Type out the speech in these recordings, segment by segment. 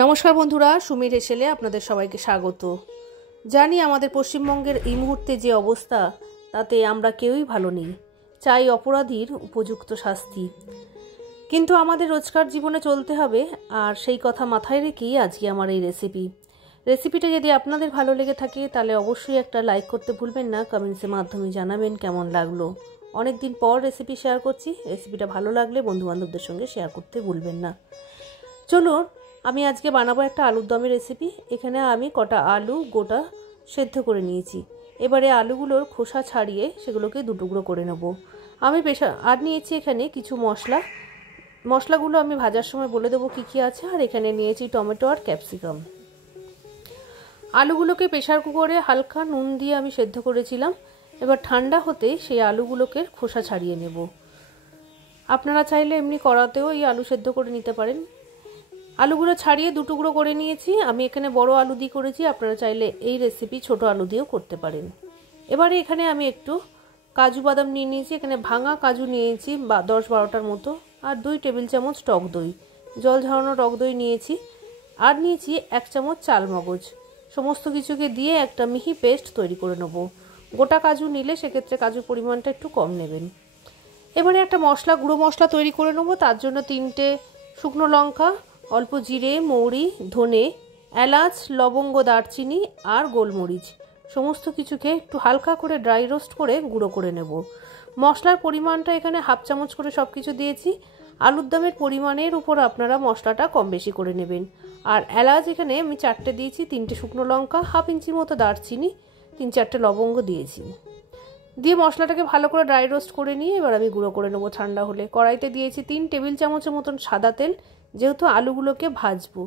নমস্কার বন্ধুরা, সুমির হেসেলে আপনাদের সবাইকে স্বাগত। জানি আমাদের পশ্চিমবঙ্গের এই মুহূর্তে যে অবস্থা, তাতে আমরা কেউই ভালো নেই। চাই অপরাধীর উপযুক্ত শাস্তি, কিন্তু আমাদের রোজকার জীবনে চলতে হবে, আর সেই কথা মাথায় রেখেই আজকে আমার এই রেসিপিটা যদি আপনাদের ভালো লেগে থাকে তাহলে অবশ্যই একটা লাইক করতে ভুলবেন না। কমেন্টসের মাধ্যমে জানাবেন কেমন লাগলো। অনেক দিন পর রেসিপি শেয়ার করছি, রেসিপিটা ভালো লাগলে বন্ধুবান্ধবদের সঙ্গে শেয়ার করতে ভুলবেন না। চলুন, আমি আজকে বানাবো একটা আলুর দমের রেসিপি। এখানে আমি কটা আলু গোটা সেদ্ধ করে নিয়েছি। এবারে আলুগুলোর খোসা ছাড়িয়ে সেগুলোকে দুটুকরো করে নেব। আমি আর নিয়েছি এখানে কিছু মশলাগুলো আমি ভাজার সময় বলে দেবো কী কী আছে। আর এখানে নিয়েছি টমেটো আর ক্যাপসিকাম। আলুগুলোকে প্রেসার কুকারে হালকা নুন দিয়ে আমি সেদ্ধ করেছিলাম। এবার ঠান্ডা হতেই সেই আলুগুলোকে খোসা ছাড়িয়ে নেব। আপনারা চাইলে এমনি কড়াতেও এই আলু সেদ্ধ করে নিতে পারেন। আলুগুলো ছাড়িয়ে দুটুকরো করে নিয়েছি। আমি এখানে বড় আলু দিয়ে করেছি, আপনারা চাইলে এই রেসিপি ছোট আলু দিয়েও করতে পারেন। এবারে এখানে আমি একটু কাজু বাদাম নিয়ে নিয়েছি। এখানে ভাঙা কাজু নিয়েছি 10-12টার মতো, আর 2 টেবিল চামচ টক দই, জল ঝরানো টক দই নিয়েছি। আর নিয়েছি 1 চামচ চাল মগজ। সমস্ত কিছুকে দিয়ে একটা মিহি পেস্ট তৈরি করে নেব। গোটা কাজু নিলে সেক্ষেত্রে কাজুর পরিমাণটা একটু কম নেবেন। এবারে একটা গুঁড়ো মশলা তৈরি করে নেব। তার জন্য 3টে শুকনো লঙ্কা, অল্প জিরে, মৌরি, ধনে, এলাচ, লবঙ্গ, দারচিনি আর গোলমরিচ সমস্ত কিছুকে একটু হালকা করে ড্রাই রোস্ট করে গুঁড়ো করে নেব। মশলার পরিমাণটা এখানে 1/2 চামচ করে সব কিছু দিয়েছি। আলুর দমের পরিমাণের উপর আপনারা মশলাটা কম বেশি করে নেবেন। আর এলাচ এখানে আমি 4টে দিয়েছি, 3টে শুকনো লঙ্কা, 1/2 ইঞ্চির মতো দারচিনি, 3-4টে লবঙ্গ দিয়েছি। দিয়ে মশলাটাকে ভালো করে ড্রাই রোস্ট করে নিয়ে এবার আমি গুঁড়ো করে নেবো। ঠান্ডা হলে কড়াইতে দিয়েছি 3 টেবিল চামচের মতন সাদা তেল, যেহেতু আলুগুলোকে ভাজবো।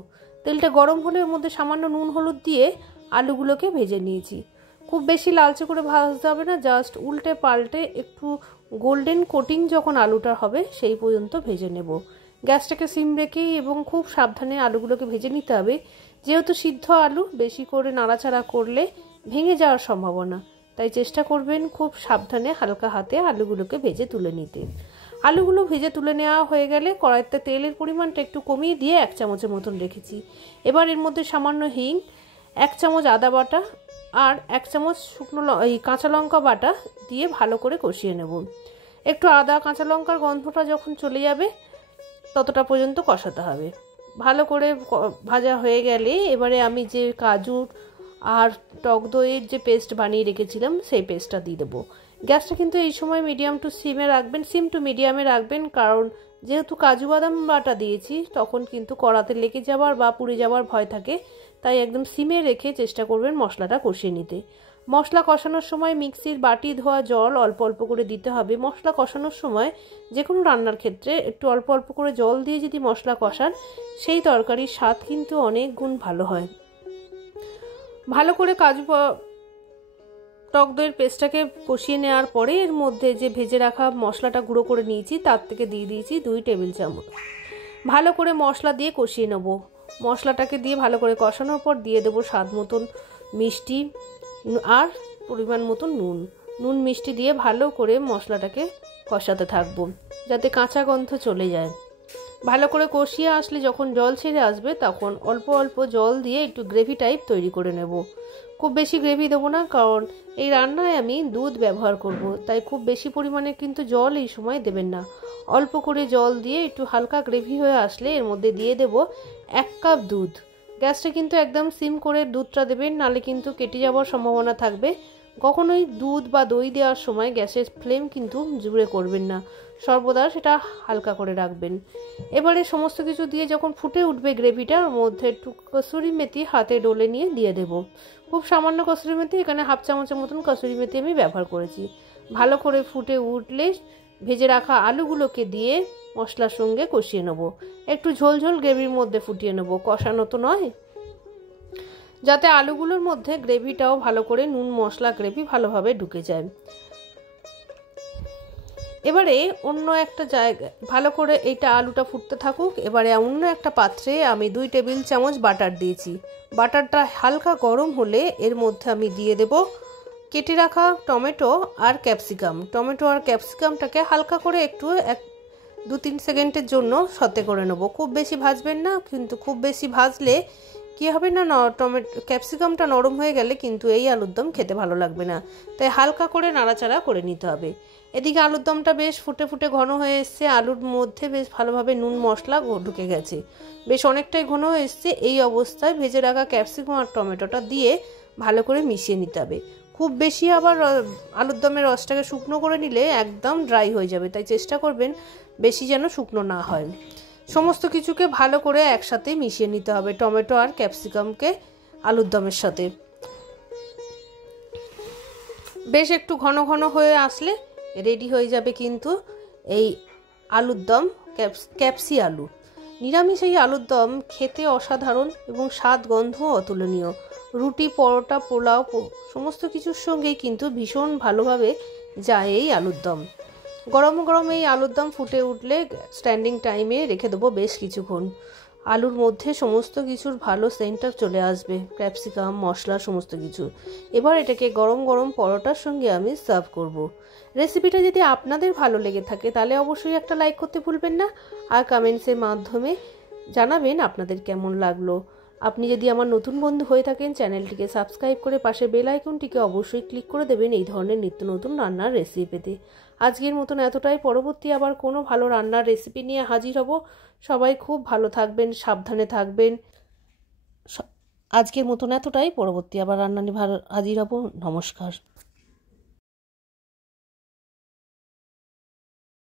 তেলটা গরম হলে এর মধ্যে সামান্য নুন হলুদ দিয়ে আলুগুলোকে ভেজে নিয়েছি। খুব বেশি লালচে করে ভাজতে হবে না, জাস্ট উল্টে পাল্টে একটু গোল্ডেন কোটিং যখন আলুটা হবে সেই পর্যন্ত ভেজে নেব। গ্যাসটাকে সিম রেখেই এবং খুব সাবধানে আলুগুলোকে ভেজে নিতে হবে, যেহেতু সিদ্ধ আলু বেশি করে নাড়াচাড়া করলে ভেঙে যাওয়ার সম্ভাবনা, তাই চেষ্টা করবেন খুব সাবধানে হালকা হাতে আলুগুলোকে ভেজে তুলে নিতে। আলুগুলো ভেজে তুলে নেওয়া হয়ে গেলে কড়াইতে তেলের পরিমাণটা একটু কমিয়ে দিয়ে 1 চামচের মতন রেখেছি। এবার এর মধ্যে সামান্য হিং, 1 চামচ আদা বাটা আর 1 চামচ কাঁচা লঙ্কা বাটা দিয়ে ভালো করে কষিয়ে নেব। একটু আদা কাঁচা লঙ্কার গন্ধটা যখন চলে যাবে ততটা পর্যন্ত কষাতে হবে। ভালো করে ভাজা হয়ে গেলে এবারে আমি যে কাজু আর টক দইয়ের যে পেস্ট বানিয়ে রেখেছিলাম সেই পেস্টটা দিয়ে দেবো। গ্যাসটা কিন্তু এই সময় মিডিয়াম টু সিমে রাখবেন, সিম টু মিডিয়ামে রাখবেন, কারণ যেহেতু কাজু বাদাম বাটা দিয়েছি তখন কিন্তু কড়াতে লেগে যাওয়ার বা পুড়ে যাওয়ার ভয় থাকে, তাই একদম সিমে রেখে চেষ্টা করবেন মশলাটা কষিয়ে নিতে। মশলা কষানোর সময় মিক্সির বাটি ধোয়া জল অল্প অল্প করে দিতে হবে। মশলা কষানোর সময় যে কোনো রান্নার ক্ষেত্রে একটু অল্প অল্প করে জল দিয়ে যদি মশলা কষান, সেই তরকারির স্বাদ কিন্তু অনেক গুণ ভালো হয়। ভালো করে টক দইয়ের পেস্টটাকে কষিয়ে নেওয়ার পরে এর মধ্যে যে ভেজে রাখা মশলাটা গুঁড়ো করে নিয়েছি তার থেকে দিয়ে দিয়েছি 2 টেবিল চামচ। ভালো করে মশলা দিয়ে কষিয়ে নেব। মশলাটাকে দিয়ে ভালো করে কষানোর পর দিয়ে দেবো স্বাদ মতন মিষ্টি আর পরিমাণ মতন নুন মিষ্টি দিয়ে ভালো করে মশলাটাকে কষাতে থাকবো যাতে কাঁচা গন্ধ চলে যায়। ভালো করে কষিয়ে আসলে যখন জল ছেড়ে আসবে তখন অল্প অল্প জল দিয়ে একটু গ্রেভি টাইপ তৈরি করে নেব। খুব বেশি গ্রেভি দেবো না, কারণ এই রান্নায় আমি দুধ ব্যবহার করব, তাই খুব বেশি পরিমাণে কিন্তু জল এই সময় দেবেন না। অল্প করে জল দিয়ে একটু হালকা গ্রেভি হয়ে আসলে এর মধ্যে দিয়ে দেব 1 কাপ দুধ। গ্যাসটা কিন্তু একদম সিম করে দুধটা দেবেন, নালে কিন্তু কেটে যাওয়ার সম্ভাবনা থাকবে। কখনোই দুধ বা দই দেওয়ার সময় গ্যাসের ফ্লেম কিন্তু জোরে করবেন না, সর্বদা সেটা হালকা করে রাখবেন। এবারে সমস্ত কিছু দিয়ে যখন ফুটে উঠবে গ্রেভিটার মধ্যে একটু কসুরি মেথি হাতে ডলে নিয়ে দিয়ে দেব। খুব সামান্য কসুরি মেথি, এখানে 1/2 চামচের মতন কসুরি মেথি আমি ব্যবহার করেছি। ভালো করে ফুটে উঠলে ভেজে রাখা আলুগুলোকে দিয়ে মশলার সঙ্গে কষিয়ে নেব। একটু ঝোলঝোল গ্রেভির মধ্যে ফুটিয়ে নেব, কষানো তো নয়, যাতে আলুগুলোর মধ্যে গ্রেভিটাও ভালো করে নুন মশলা গ্রেভি ভালোভাবে ঢুকে যায়। এবারে অন্য একটা জায়গায় ভালো করে এইটা আলুটা ফুটতে থাকুক। এবারে অন্য একটা পাত্রে আমি 2 টেবিল চামচ বাটার দিয়েছি। বাটারটা হালকা গরম হলে এর মধ্যে আমি দিয়ে দেব কেটে রাখা টমেটো আর ক্যাপসিকামটাকে হালকা করে একটু 2-3 সেকেন্ডের জন্য সতে করে নেব। খুব বেশি ভাজবেন না, কিন্তু খুব বেশি ভাজলে কী হবে না, ক্যাপসিকামটা নরম হয়ে গেলে কিন্তু এই আলুর দম খেতে ভালো লাগবে না। তাই হালকা করে নাড়াচাড়া করে নিতে হবে। এদিকে আলুর দমটা বেশ ফুটে ফুটে ঘন হয়ে এসছে, আলুর মধ্যে বেশ ভালোভাবে নুন মশলা ঢুকে গেছে, বেশ অনেকটাই ঘন হয়ে এসছে। এই অবস্থায় ভেজে রাখা ক্যাপসিকাম আর টমেটোটা দিয়ে ভালো করে মিশিয়ে নিতে হবে। খুব বেশি আবার আলুর দমের রসটাকে শুকনো করে নিলে একদম ড্রাই হয়ে যাবে, তাই চেষ্টা করবেন বেশি যেন শুকনো না হয়। সমস্ত কিছুকে ভালো করে একসাথে মিশিয়ে নিতে হবে, টমেটো আর ক্যাপসিকামকে আলুর দমের সাথে। বেশ একটু ঘন ঘন হয়ে আসলে রেডি হয়ে যাবে কিন্তু এই আলুর দম, ক্যাপসি আলু। নিরামিষ এই আলুর দম খেতে অসাধারণ এবং স্বাদ গন্ধ অতুলনীয়। রুটি, পরোটা, পোলাও সমস্ত কিছুর সঙ্গেই কিন্তু ভীষণ ভালোভাবে যায় এই আলুর দম। গরম গরম এই আলুর দম ফুটে উঠলে স্ট্যান্ডিং টাইমে রেখে দেবো বেশ কিছুক্ষণ। আলুর মধ্যে সমস্ত কিছুর ভালো সেন্টার চলে আসবে, ক্যাপসিকাম, মশলা সমস্ত কিছু। এবার এটাকে গরম গরম পরোটার সঙ্গে আমি সার্ভ করব। রেসিপিটা যদি আপনাদের ভালো লেগে থাকে তাহলে অবশ্যই একটা লাইক করতে ভুলবেন না, আর কমেন্টসের মাধ্যমে জানাবেন আপনাদের কেমন লাগলো। আপনি যদি আমার নতুন বন্ধু হয়ে থাকেন, চ্যানেলটিকে সাবস্ক্রাইব করে পাশে বেল আইকনটিকে অবশ্যই ক্লিক করে দেবেন এই ধরনের নিত্য নতুন রান্নার রেসিপি পেতে। আজকের মতন এতটাই, পরবর্তী আবার কোনো ভালো রান্নার রেসিপি নিয়ে হাজির হব। সবাই খুব ভালো থাকবেন, সাবধানে থাকবেন। আজকের মতন এতটাই, পরবর্তী আবার রান্না নিয়ে হাজির হব। নমস্কার।